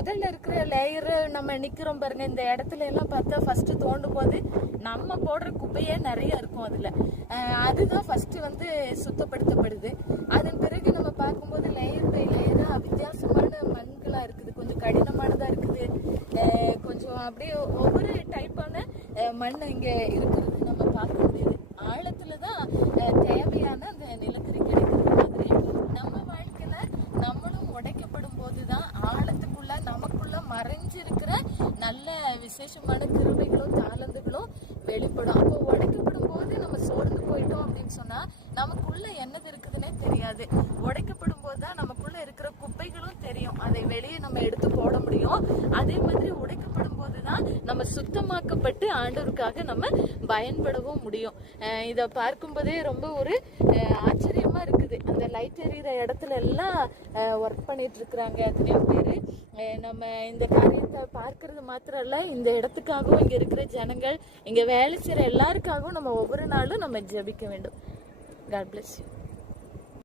முதல்ல இருக்கிற லேயர் நம்ம நிக்கிறோம் பாருங்க, இந்த இடத்துல எல்லாம் பார்த்தா ஃபர்ஸ்ட் தோண்டும் போது நம்ம போடுற குப்பையே நிறைய இருக்கும் அதுல. அதுதான் ஃபர்ஸ்ட் வந்து சுத்தப்படுத்தப்படுது. அதன் பிறகு நம்ம பார்க்கும்போது லேயர் பை லேயரா வித்தியாசமான மண்களா இருக்குது, கொஞ்சம் கடினமானதா இருக்குது, கொஞ்சம் அப்படியே ஒவ்வொரு டைப்பான மண் இங்க இருக்கிறது நம்ம பார்க்க முடியுது. ஆழத்துலதான் தேவையான அந்த நிலக்கரி கிடைக்கிறது மாதிரி நம்ம வாழ்க்கையில நம்மளும் உடைக்கப்படும் போதுதான் ஆழத்துக்குள்ள நமக்குள்ள மறைஞ்சிருக்கிற நல்ல விசேஷமான கிருபைகளும் தாளந்துகளும் வெளிப்படும். அப்போ உடைக்கப்படும் போது நம்ம சோர்ந்து போயிட்டோம் அப்படின்னு சொன்னா நமக்குள்ள என்னது இருக்குதுன்னே தெரியாது. உடைக்கப்படும் போதுதான் நமக்குள்ள இருக்கிற குப்பைகளும் தெரியும், அதை வெளியே நம்ம எடுத்து போட முடியும். அதே மாதிரி உடைக்கப்படும் போதுதான் நம்ம சுத்தமாக்கப்பட்டு ஆண்டவருக்காக நம்ம பயன்படவும் முடியும். இத பார்க்கும் போதே ரொம்ப ஒரு ஆச்சரியமா இருக்குது. அந்த லைட் எறிகிற இடத்துல எல்லாம் ஒர்க் பண்ணிட்டு இருக்கிறாங்க எத்தனையோ பேரு. நம்ம இந்த காரியத்தை பார்க்கறது மாத்திரம் இல்ல, இந்த இடத்துக்காகவும் இங்க இருக்கிற ஜனங்கள், இங்க வேலை செய்யற எல்லாருக்காகவும் நம்ம ஒவ்வொரு நாளும் நம்ம ஜெபிக்க வேண்டும். God bless you.